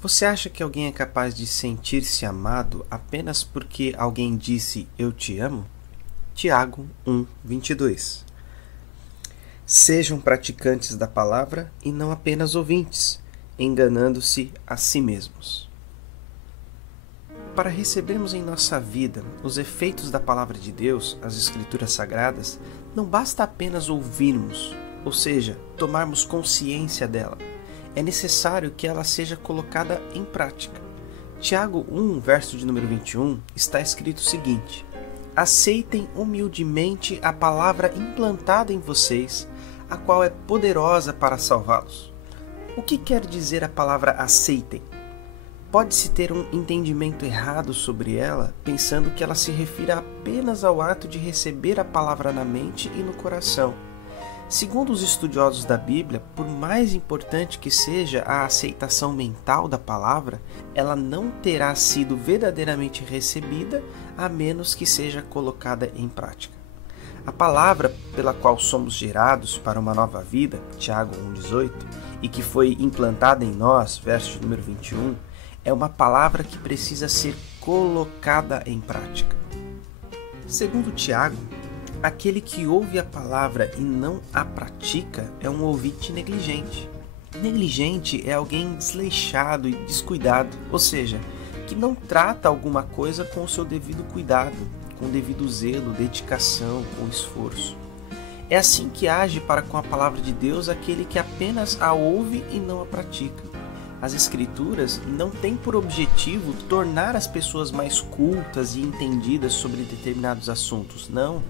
Você acha que alguém é capaz de sentir-se amado apenas porque alguém disse "eu te amo"? Tiago 1:22. Sejam praticantes da palavra e não apenas ouvintes, enganando-se a si mesmos. Para recebermos em nossa vida os efeitos da palavra de Deus, as Escrituras Sagradas, não basta apenas ouvirmos, ou seja, tomarmos consciência dela. É necessário que ela seja colocada em prática. Tiago 1, verso de número 21, está escrito o seguinte: aceitem humildemente a palavra implantada em vocês, a qual é poderosa para salvá-los. O que quer dizer a palavra aceitem? Pode-se ter um entendimento errado sobre ela, pensando que ela se refira apenas ao ato de receber a palavra na mente e no coração. Segundo os estudiosos da Bíblia, por mais importante que seja a aceitação mental da palavra, ela não terá sido verdadeiramente recebida a menos que seja colocada em prática. A palavra pela qual somos gerados para uma nova vida, Tiago 1,18, e que foi implantada em nós, verso número 21, é uma palavra que precisa ser colocada em prática. Segundo Tiago, aquele que ouve a palavra e não a pratica é um ouvinte negligente. Negligente é alguém desleixado e descuidado, ou seja, que não trata alguma coisa com o seu devido cuidado, com o devido zelo, dedicação ou esforço. É assim que age para com a palavra de Deus aquele que apenas a ouve e não a pratica. As Escrituras não têm por objetivo tornar as pessoas mais cultas e entendidas sobre determinados assuntos, não.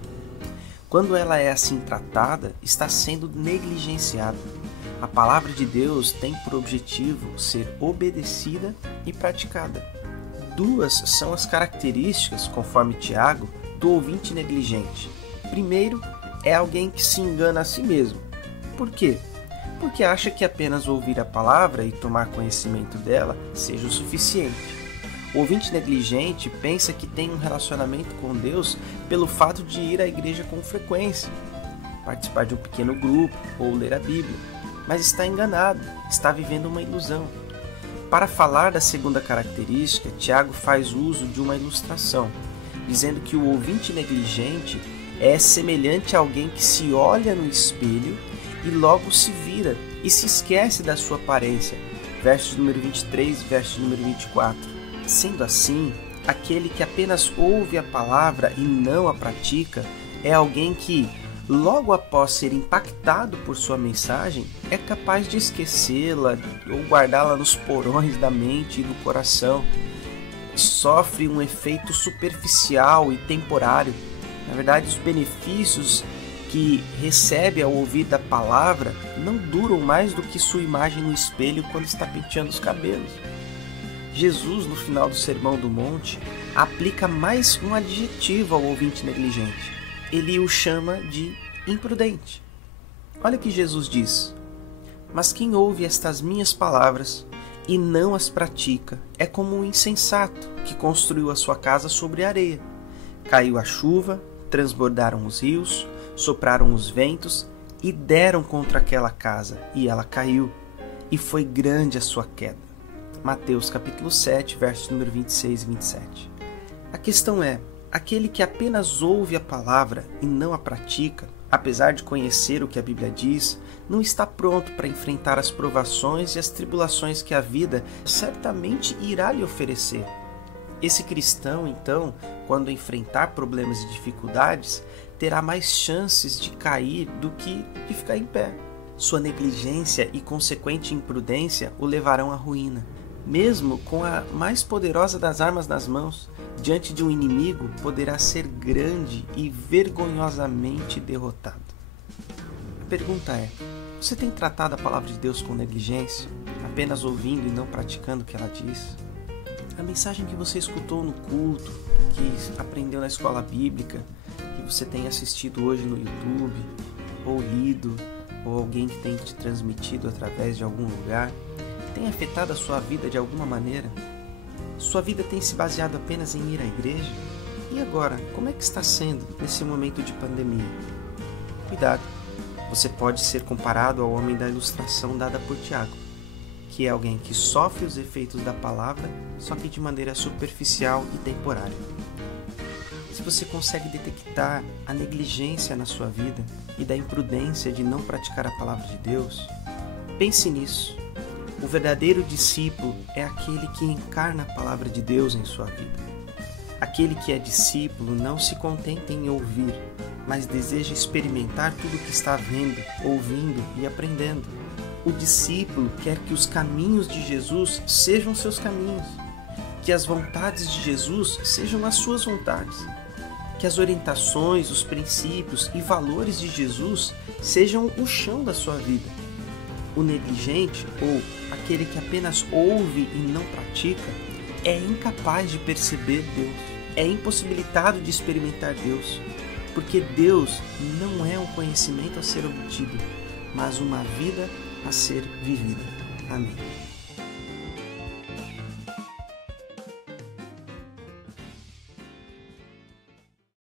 Quando ela é assim tratada, está sendo negligenciada. A palavra de Deus tem por objetivo ser obedecida e praticada. Duas são as características, conforme Tiago, do ouvinte negligente. Primeiro, é alguém que se engana a si mesmo. Por quê? Porque acha que apenas ouvir a palavra e tomar conhecimento dela seja o suficiente. O ouvinte negligente pensa que tem um relacionamento com Deus pelo fato de ir à igreja com frequência, participar de um pequeno grupo ou ler a Bíblia, mas está enganado, está vivendo uma ilusão. Para falar da segunda característica, Tiago faz uso de uma ilustração, dizendo que o ouvinte negligente é semelhante a alguém que se olha no espelho e logo se vira e se esquece da sua aparência. Versos número 23 e verso número 24. Sendo assim, aquele que apenas ouve a palavra e não a pratica é alguém que, logo após ser impactado por sua mensagem, é capaz de esquecê-la ou guardá-la nos porões da mente e do coração. Sofre um efeito superficial e temporário. Na verdade, os benefícios que recebe ao ouvir da palavra não duram mais do que sua imagem no espelho quando está penteando os cabelos. Jesus, no final do Sermão do Monte, aplica mais um adjetivo ao ouvinte negligente. Ele o chama de imprudente. Olha o que Jesus diz: mas quem ouve estas minhas palavras e não as pratica é como um insensato que construiu a sua casa sobre areia. Caiu a chuva, transbordaram os rios, sopraram os ventos e deram contra aquela casa, e ela caiu, e foi grande a sua queda. Mateus capítulo 7, versos número 26 e 27. A questão é, aquele que apenas ouve a palavra e não a pratica, apesar de conhecer o que a Bíblia diz, não está pronto para enfrentar as provações e as tribulações que a vida certamente irá lhe oferecer. Esse cristão, então, quando enfrentar problemas e dificuldades, terá mais chances de cair do que de ficar em pé. Sua negligência e consequente imprudência o levarão à ruína. Mesmo com a mais poderosa das armas nas mãos, diante de um inimigo, poderá ser grande e vergonhosamente derrotado. A pergunta é: você tem tratado a palavra de Deus com negligência, apenas ouvindo e não praticando o que ela diz? A mensagem que você escutou no culto, que aprendeu na escola bíblica, que você tem assistido hoje no YouTube, ou lido, ou alguém que tem te transmitido através de algum lugar, tem afetado a sua vida de alguma maneira? Sua vida tem se baseado apenas em ir à igreja? E agora, como é que está sendo nesse momento de pandemia? Cuidado, você pode ser comparado ao homem da ilustração dada por Tiago, que é alguém que sofre os efeitos da palavra, só que de maneira superficial e temporária. Se você consegue detectar a negligência na sua vida e da imprudência de não praticar a palavra de Deus, pense nisso. O verdadeiro discípulo é aquele que encarna a palavra de Deus em sua vida. Aquele que é discípulo não se contenta em ouvir, mas deseja experimentar tudo o que está vendo, ouvindo e aprendendo. O discípulo quer que os caminhos de Jesus sejam seus caminhos, que as vontades de Jesus sejam as suas vontades, que as orientações, os princípios e valores de Jesus sejam o chão da sua vida. O negligente, ou aquele que apenas ouve e não pratica, é incapaz de perceber Deus, é impossibilitado de experimentar Deus, porque Deus não é um conhecimento a ser obtido, mas uma vida a ser vivida. Amém.